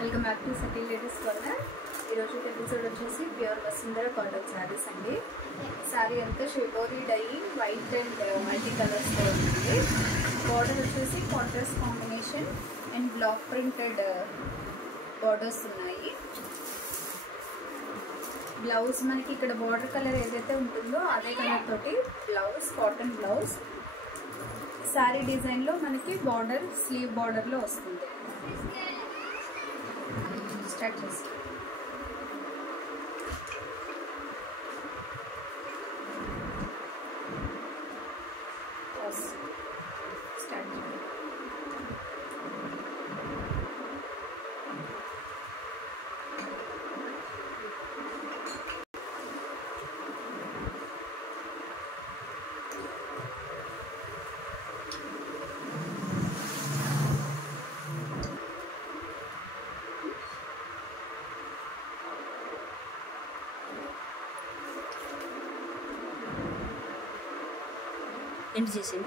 Welcome back to Sakhi ladies corner. ఈరోజు episode వచ్చేసి pure Vasundhara cotton saris అండి. శారీ అంతా shibori dye white and multi కలర్స్తో ఉంటుంది. బార్డర్ వచ్చేసి contrast combination and block printed borders ఉన్నాయి. బ్లౌజ్ మనకి ఇక్కడ బార్డర్ కలర్ ఏదైతే ఉంటుందో అదే కలర్ తోటి బ్లౌజ్, కాటన్ బ్లౌజ్. శారీ డిజైన్లో మనకి బార్డర్ స్లీవ్ బార్డర్లో వస్తుంది. స్టార్ట్ చేసి స్టార్ట్ చేయండి. ఎండ్ చేసేయండి.